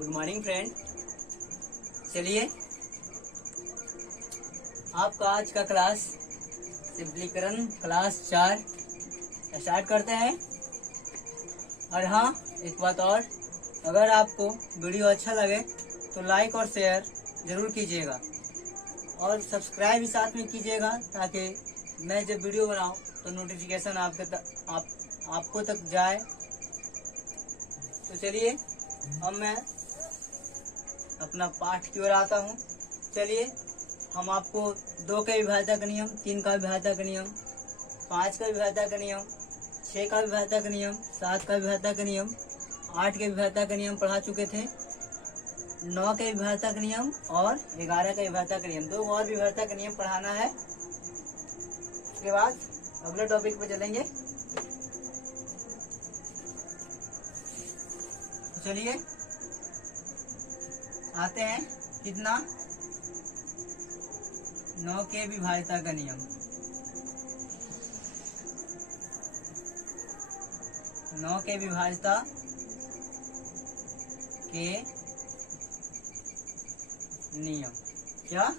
Good morning friend. चलिए आपका आज का क्लास सिंपलीकरण क्लास 4 स्टार्ट करते हैं। और हाँ, एक बात और, अगर आपको वीडियो अच्छा लगे तो लाइक और शेयर जरूर कीजिएगा और सब्सक्राइब भी साथ में कीजिएगा, ताकि मैं जब वीडियो बनाऊं तो नोटिफिकेशन आपको तक जाए। तो चलिए अब मैं अपना पाठ की ओर आता हूँ। चलिए हम आपको 2 का विभाज्यता का नियम, 3 का विभाज्यता का नियम, 5 का विभाज्यता का नियम, 6 का विभाज्यता का नियम, 7 का विभाज्यता का नियम, 8 के विभाज्यता का नियम पढ़ा चुके थे, 9 के विभाज्यता का नियम और 11 का विभाज्यता का नियम। 2 और विभाज्यता का नियम पढ़ाना है। उसके बाद अगले टॉपिक पे चलेंगे। तो चलिए आते हैं कितना 9 के विभाज्यता का नियम। 9 के विभाज्यता के नियम। क्या?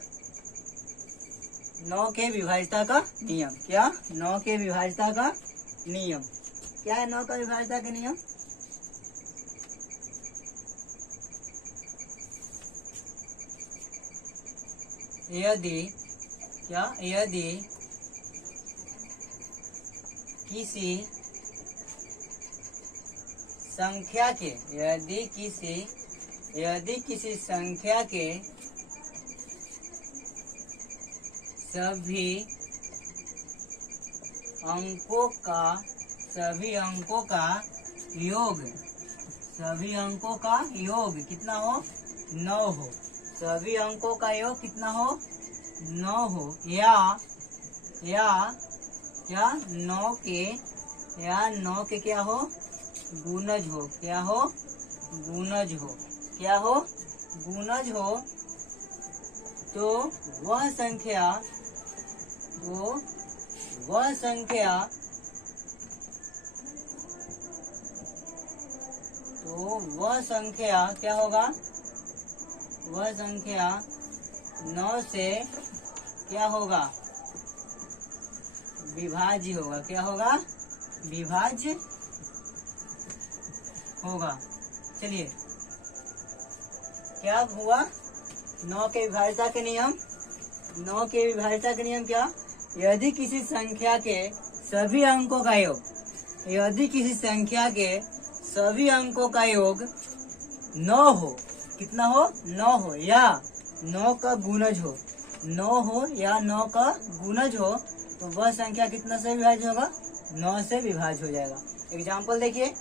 9 के विभाज्यता का नियम। क्या? 9 के विभाज्यता का नियम। क्या है 9 का विभाज्यता का नियम? यदि किसी संख्या के सभी अंकों का योग कितना हो? 9 हो। सभी अंकों का योग कितना हो? 9 हो। या 9 के क्या हो? गुणज हो। क्या हो? गुणज हो। क्या हो? गुणज हो। तो वह संख्या क्या होगा? वह संख्या 9 से क्या होगा? विभाज्य होगा। क्या होगा? विभाज्य होगा। चलिए क्या हुआ? 9 के विभाज्यता के नियम। 9 के विभाज्यता के नियम क्या? यदि किसी संख्या के सभी अंकों का योग 9 हो। कितना हो? 9 हो। या 9 का गुणज हो। 9 हो या 9 का गुणज हो, तो वह संख्या कितना से विभाज्य होगा? 9 से विभाज्य हो जाएगा। एग्जाम्पल देखिए।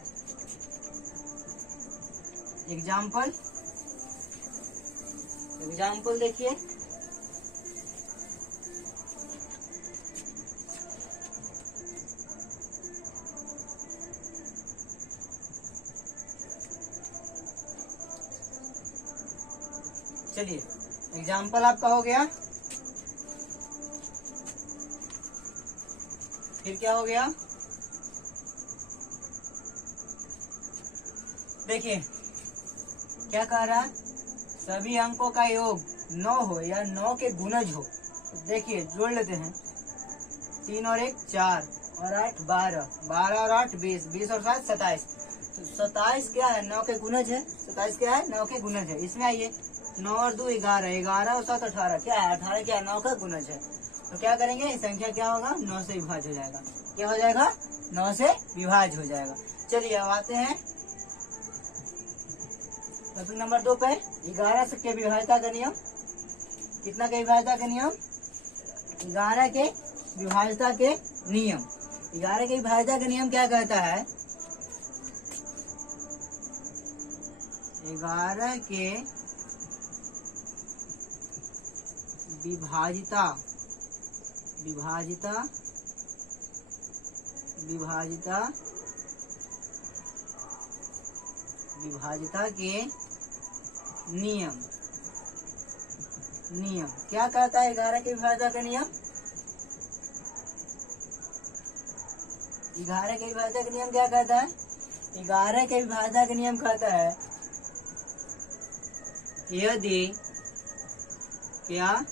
एग्जाम्पल देखिए। चलिए एग्जाम्पल आपका हो गया। फिर क्या हो गया? देखिए क्या कह रहा है? सभी अंकों का योग 9 हो या 9 के गुणज हो। देखिए जोड़ लेते हैं। 3 और 1 4 और 8 12, 12 और 8 20, 20 और 7 27। तो 27 क्या है? 9 के गुणज है। 27 क्या है? 9 के गुणज है। इसमें आइए 9 और 2 11, 11 और 7 18। क्या है? 18 क्या है? 9 का गुणज है। तो क्या करेंगे? ये संख्या क्या होगा? 9 से विभाज्य हो जाएगा। क्या हो जाएगा? 9 से विभाज्य हो जाएगा। चलिए अब आते हैं टॉपिक नंबर 2 पे। 11 के विभाज्यता का नियम। कितना के विभाज्यता का नियम? 11 के विभाज्यता के नियम। 11 के विभाज्यता का नियम क्या कहता है? 11 के विभाज्यता के नियम। क्या कहता है 11 के विभाज्यता का नियम? 11 के विभाज्यता का नियम क्या कहता है? 11 के विभाज्यता का नियम कहता है यदि क्या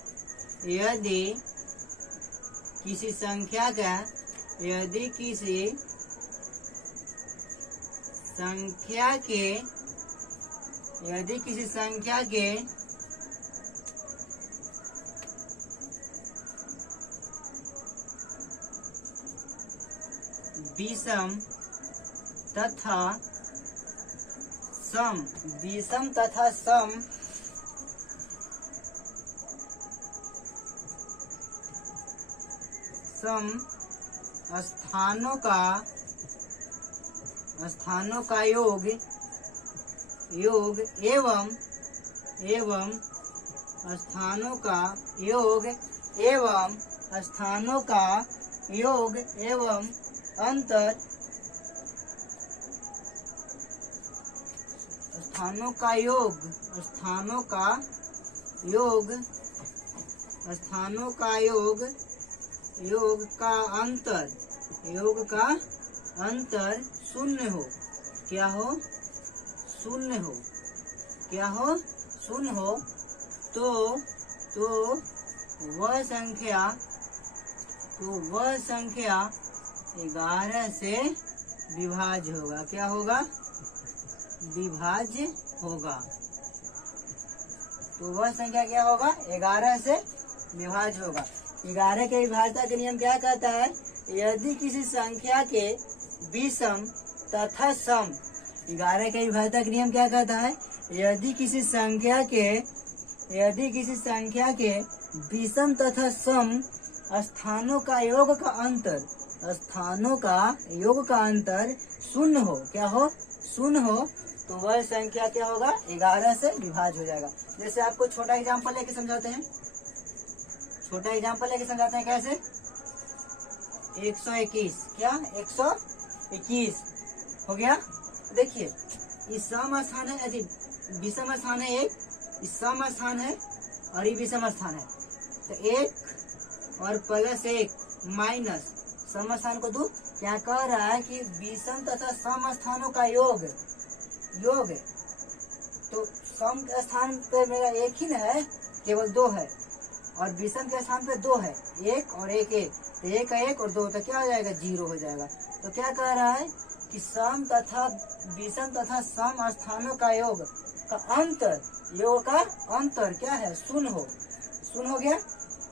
यदि किसी संख्या का यदि किसी संख्या के विषम तथा सम स्थानों का योग एवं स्थानों का योग एवं अंतर स्थानों का अंतर शून्य हो। क्या हो? शून्य हो। तो वह संख्या 11 से विभाज्य होगा। क्या होगा? विभाज्य होगा। तो वह संख्या क्या होगा? 11 से विभाज्य होगा। 11 के विभाज्यता का नियम क्या कहता है? यदि किसी संख्या के विषम तथा सम, 11 के विभाज्यता का नियम क्या कहता है? यदि किसी संख्या के विषम तथा सम स्थानों का योग का अंतर शून्य हो। क्या हो? शून्य हो। तो वह संख्या क्या होगा? 11 से विभाज्य हो जाएगा। जैसे आपको छोटा एग्जाम्पल लेके समझाते हैं। कैसे? 121। क्या? 121 हो गया। देखिए, इस सम स्थान है, यदि विषम स्थान है एक, इस सम स्थान है और ये विषम स्थान है, तो 1 और +1 माइनस सम स्थान को 2। क्या कह रहा है कि विषम तथा सम स्थानों का योग। तो सम के स्थान पे मेरा 1 ही न है, केवल 2 है, और विषम के स्थान पे 2 है, 1 और 1 1, तो 1 का 1 और 2, तो क्या हो जाएगा? 0 हो जाएगा। तो क्या कह रहा है कि सम तथा विषम तथा सम स्थानों का योग का अंतर क्या है? शून्य हो गया।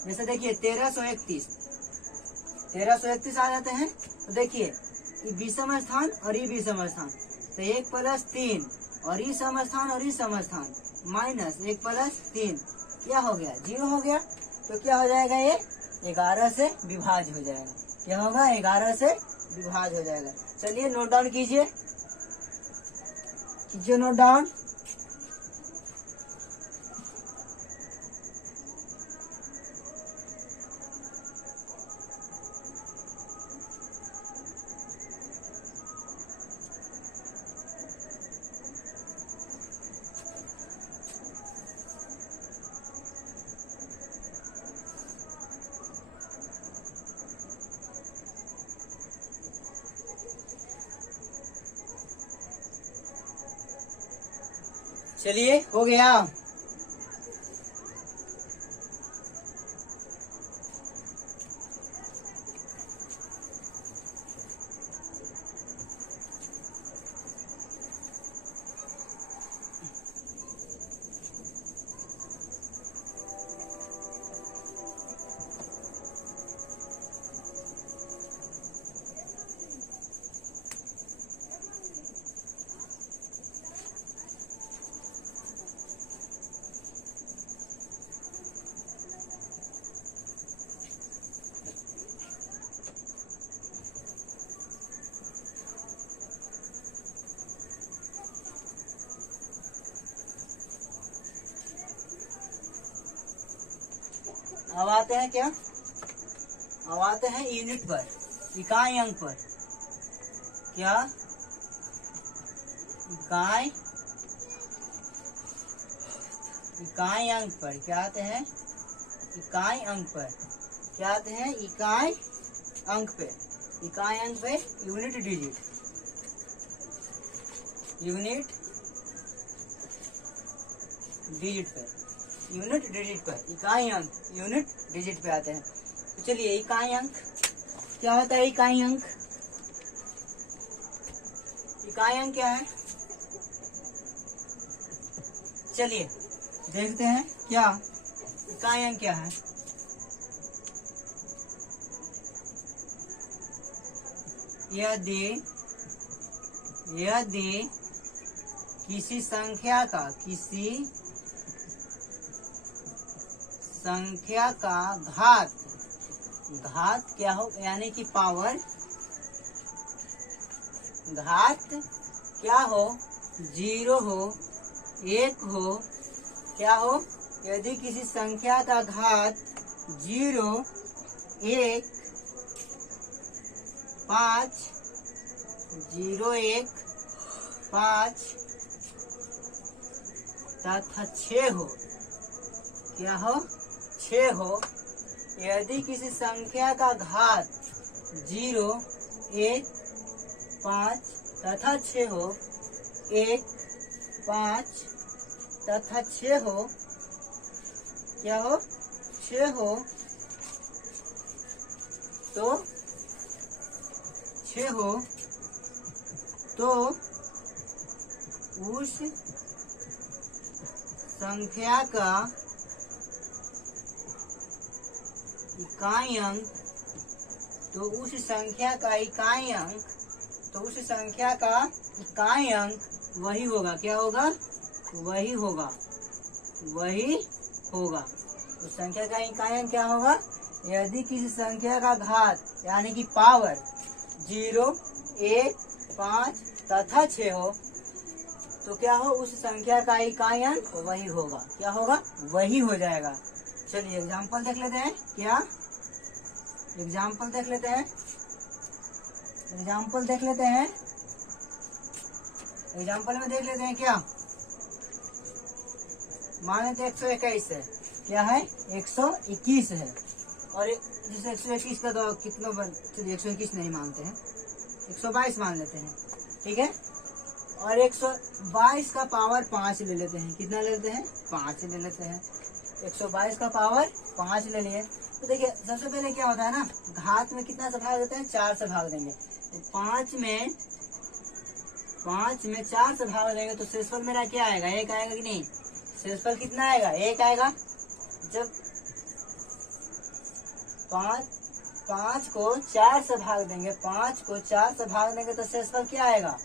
जैसे देखिए 1331 आ जाते हैं। तो देखिए, ये विषम स्थान और ये विषम स्थान, तो 1 + 3 और ये सम स्थान और ये सम स्थान माइनस 1 + 3, क्या हो गया? 0 हो गया। तो क्या हो जाएगा? ये 11 से विभाज्य हो जाएगा। क्या होगा? 11 से विभाज्य हो जाएगा। चलिए नोट डाउन कीजिए नोट डाउन। चलिए, हो गया। अब आते हैं क्या? अब आते हैं यूनिट पर, इकाई अंक पर। क्या? इकाई अंक पर क्या आते हैं? इकाई अंक पर क्या आते हैं? इकाई अंक पे यूनिट डिजिट, डिजिट पे, यूनिट डिजिट पे, इकाई अंक यूनिट डिजिट पे आते हैं। तो चलिए इकाई अंक क्या होता है? इकाई अंक, इकाई अंक क्या है? चलिए देखते हैं क्या इकाई अंक क्या है। यदि किसी संख्या का घात क्या हो, यानी कि पावर, घात क्या हो, 0 हो, 1 हो, क्या हो? यदि किसी संख्या का घात 0, 1, 5, 0, 1, 5 तथा 6 हो, क्या हो? 6 हो। यदि किसी संख्या का घात 0, 1, 5 तथा 6 हो, 1, 5 तथा 6 हो, क्या हो? 6 हो, तो 6 हो तो उस संख्या का इकाई अंक, तो उस संख्या का इकाई अंक, तो उस संख्या का इकाई अंक वही होगा, क्या होगा? वही होगा, वही होगा। उस संख्या का इकाई अंक क्या होगा? यदि किसी संख्या का घात यानी कि पावर 0, 1, 5 तथा 6 हो, तो क्या हो? उस संख्या का इकाई अंक वही होगा, क्या होगा? वही हो जाएगा। चलिए एग्जाम्पल देख लेते हैं। क्या एग्जाम्पल देख लेते हैं? एग्जाम्पल देख लेते हैं। एग्जाम्पल में देख लेते हैं क्या? मान लेते 121 है, क्या है? 121 है। और जैसे 121 का तो कितना चलिए 121 नहीं मानते हैं, 122 मान लेते हैं, ठीक है। और 122 का पावर 5 ले लेते हैं। कितना ले लेते हैं? 5 ले लेते हैं। 122 का पावर 5 ले लिए। तो देखिए सबसे पहले क्या होता है ना, घात में कितना से भाग देते हैं? 4 से भाग देंगे। तो 5 में 4 से भाग देंगे तो शेषफल मेरा क्या आएगा? 1 आएगा कि नहीं? शेषफल कितना आएगा? 1 आएगा। जब 5 को 4 से भाग देंगे, 5 को 4 से भाग देंगे तो शेषफल क्या आएगा?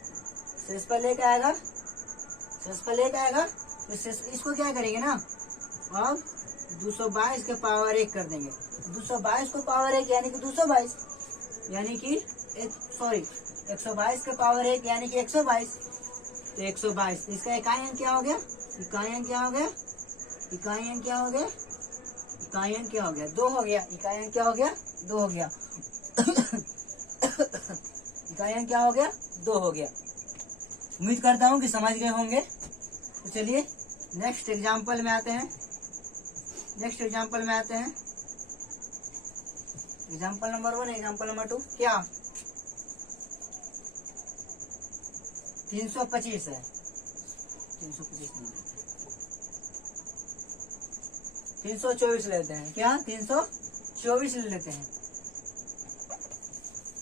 शेषफल 1 आएगा। शेषफल 1 आएगा। तो इसको क्या करेंगे ना, अब 222 के पावर 1 कर देंगे। 222 को पावर 1 यानी कि 222, यानी कि सॉरी 122 के पावर 1 यानी कि 122। तो 122 इसका इकाई अंक क्या हो गया? इकाई अंक क्या हो गया? इकाई अंक क्या हो गया? इकाई अंक क्या हो गया? 2 हो गया। इकाई अंक क्या हो गया? 2 हो गया। इकाई अंक क्या हो गया? 2 हो गया। उम्मीद करता हूँ कि समझ गए होंगे। तो चलिए नेक्स्ट एग्जाम्पल में आते हैं। नेक्स्ट एग्जाम्पल में आते हैं। एग्जाम्पल नंबर 1, एग्जाम्पल नंबर 2 क्या? 325 है। 325 नहीं लेते, 324 लेते हैं। क्या? 324 ले लेते हैं।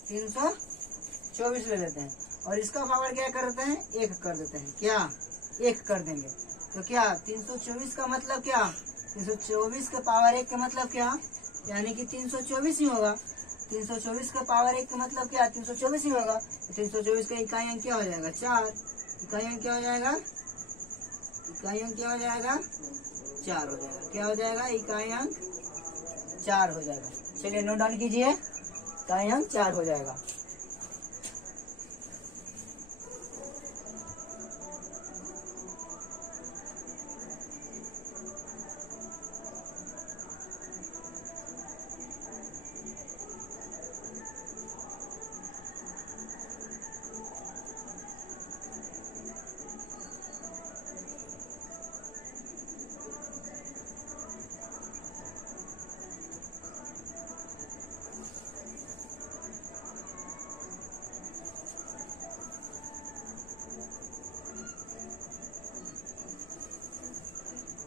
324 ले लेते हैं। और इसका पावर क्या कर देते हैं? 1 कर देते हैं। क्या? 1 कर देंगे। तो क्या 324 का मतलब क्या? 324 के पावर 1 का मतलब क्या? यानी कि 324 ही होगा। 324 का पावर 1 का मतलब क्या? 324 ही होगा। तो 324 का इकाई अंक क्या हो जाएगा? 4। इकाई अंक क्या हो जाएगा? इकाई अंक क्या हो जाएगा? 4 हो जाएगा। क्या हो जाएगा? इकाई अंक 4 हो जाएगा। चलिए नोट डाउन कीजिए, इकाई अंक 4 हो जाएगा।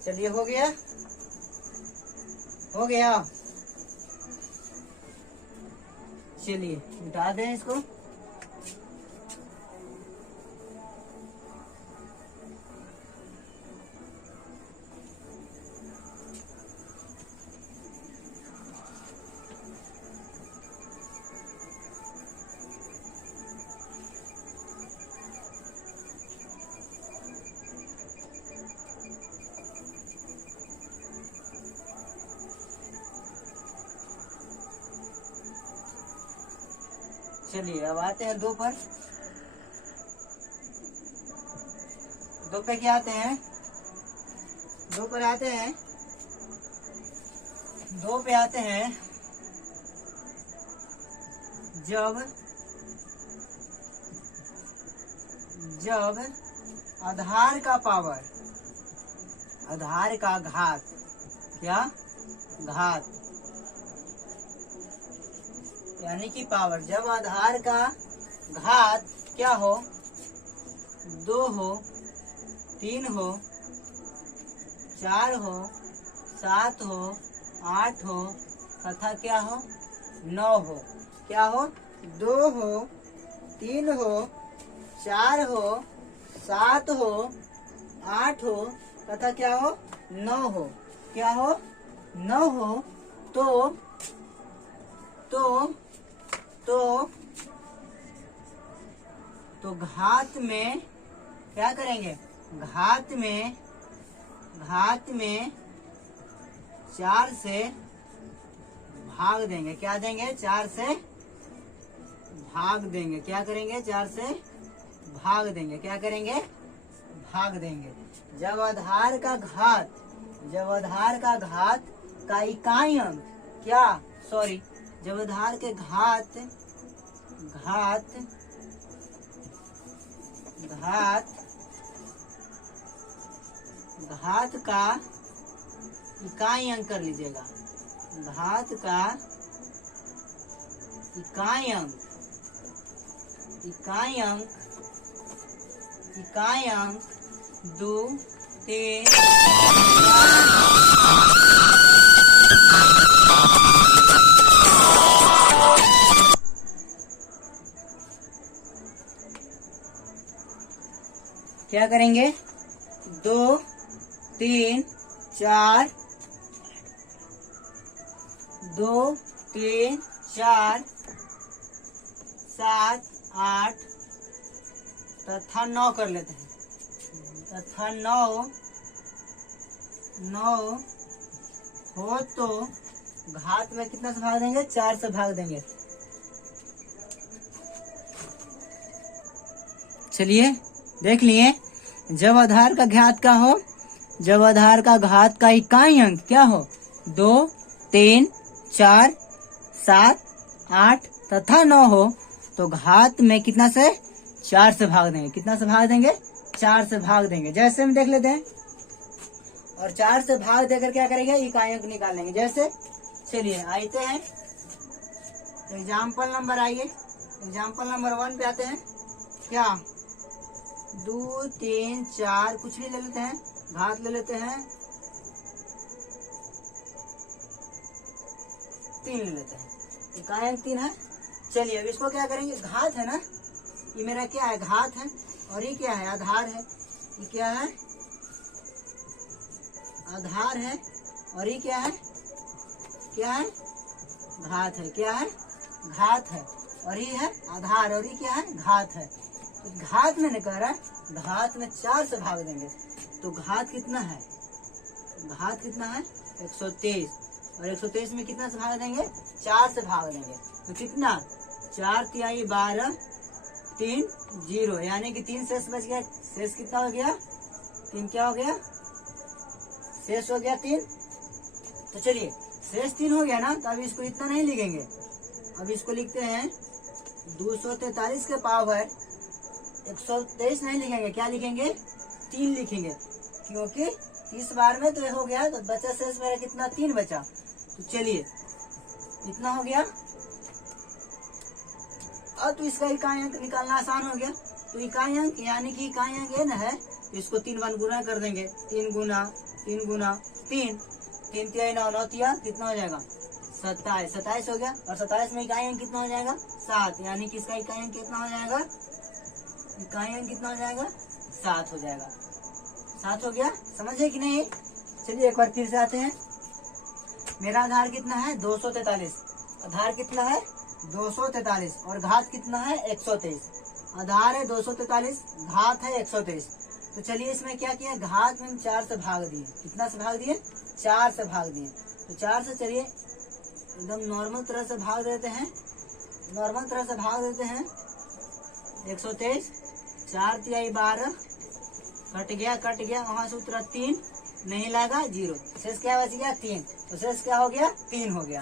चलिए हो गया, हो गया। चलिए मिटा दें इसको। चलिए अब आते हैं 2 पर। 2 पे क्या आते हैं, 2 पर आते हैं, 2 पे आते हैं जब आधार का पावर, आधार का घात, क्या घात, यानी कि पावर, जब आधार का घात क्या हो, 2 हो, 3 हो, 4 हो, 7 हो, 8 हो तथा क्या हो, 9 हो। क्या हो, 2 हो, 3 हो, 4 हो, 7 हो, 8 हो तथा क्या हो, 9 हो। क्या हो, 9 हो। तो घात में क्या करेंगे, घात में 4 से भाग देंगे। क्या देंगे, 4 से भाग देंगे। क्या करेंगे, 4 से भाग देंगे। क्या करेंगे, भाग देंगे। जब आधार का घात का इकाई अंक, क्या सॉरी, जब आधार के घात का इकाई अंक कर लीजिएगा। घात का इकाई अंक 2, 3, क्या करेंगे, 2, 3, 4, 2, 3, 4, 7, 8 तथा 9 कर लेते हैं। तथा 9 हो तो घात में कितना से भाग देंगे, 4 से भाग देंगे। चलिए देख लिए, जब आधार का घात का हो, जब आधार का घात का इकाई अंक क्या हो, 2, 3, 4, 7, 8 तथा 9 हो तो घात में कितना से, 4 से भाग देंगे। कितना से भाग देंगे, 4 से भाग देंगे। जैसे हम देख लेते हैं, और 4 से भाग देकर क्या करेंगे, इकाई अंक निकाल लेंगे। जैसे चलिए आते हैं एग्जाम्पल नंबर, आइए एग्जाम्पल नंबर 1 पे आते हैं। क्या, 2, 3, 4 कुछ भी ले लेते हैं, घात ले लेते हैं, 3 ले लेते हैं, इकाई अंक 3 है। चलिए अब इसको क्या करेंगे, घात है ना, ये मेरा क्या है, घात है, और ये क्या है, आधार है। ये क्या है, आधार है, और ये क्या है, घात है। क्या है, घात है, और ये है आधार, और ये क्या है, घात है। तो घात मैंने कह रहा है, घात में 4 से भाग देंगे तो घात कितना है, 123, और 123 में कितना से भाग देंगे, 4 से भाग देंगे। तो कितना, 4 तिहाई 12, 3 0, यानी कि 3 शेष बच गया। शेष कितना हो गया, 3 क्या हो गया, शेष हो गया 3। तो चलिए शेष 3 हो गया ना, तो अभी इसको इतना नहीं लिखेंगे, अब इसको लिखते हैं 243 के पावर 123 नहीं लिखेंगे, क्या लिखेंगे, 3 लिखेंगे, क्योंकि 30 बार में तो ये हो गया, तो बचा शेष मेरा कितना, 3 बचा। तो चलिए इतना हो गया। अब तो इसका इकाई अंक निकालना आसान हो गया। तो इकाई अंक यानी कि इकाई अंक n है, तो इसको 3 बार गुना कर देंगे। 3 गुना 3 गुना 3, 3 तिहाई 9, 9 तिया कितना हो जाएगा 27, 27 हो गया। और 27 में इकाई अंक कितना हो जाएगा 7, यानी कि इसका इकाई अंक कितना हो जाएगा, इकाई अंक कितना हो जाएगा 7 हो जाएगा। 7 हो गया, समझे कि नहीं। चलिए एक बार फिर से आते हैं। मेरा आधार कितना है 243, आधार कितना है 243 और घात कितना है 123। आधार है 243, घात है 123। तो चलिए इसमें क्या किया, घात में 4 से भाग दिए। कितना से भाग दिए 4 से भाग दिए। तो 4 से चलिए एकदम नॉर्मल तरह से भाग देते हैं, नॉर्मल तरह से भाग देते हैं। 123, 4 तिहाई 12 कट गया, वहां से उतरा 3 नहीं लगा 0, शेष क्या बच गया 3। तो शेष क्या हो गया 3 हो गया।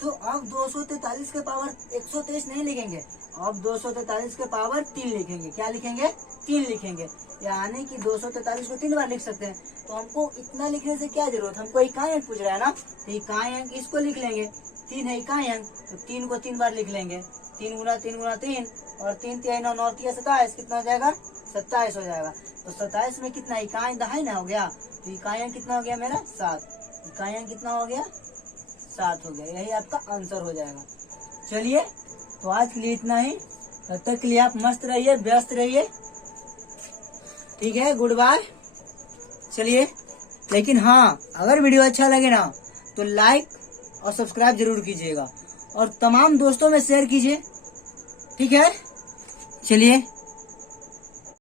तो अब 243 के पावर 123 नहीं लिखेंगे, अब 243 के पावर 3 लिखेंगे। क्या लिखेंगे 3 लिखेंगे, यानी कि 243 को 3 बार लिख सकते हैं। तो हमको इतना लिखने से क्या जरूरत, हमको इकाई अंक पूछ रहा है ना, तो इकाई अंक इसको लिख लेंगे। 3 है इकाई अंक, तो 3 को 3 बार लिख लेंगे। 3 गुना 3 गुना 3 और 3 तिहाई 9, 9 तिया 27, कितना हो जाएगा 27 हो जाएगा। तो 27 में कितना इकाई दहाई ना हो गया, तो इकाई अंक कितना हो गया मेरा 7, इकाई अंक कितना हो गया 7 हो गया। यही आपका आंसर हो जाएगा। चलिए तो आज के लिए इतना ही, तब तक के लिए आप मस्त रहिए, व्यस्त रहिए, ठीक है, गुड बाय। चलिए, लेकिन हाँ अगर वीडियो अच्छा लगे ना तो लाइक और सब्सक्राइब जरूर कीजिएगा और तमाम दोस्तों में शेयर कीजिए, ठीक है। चलिए।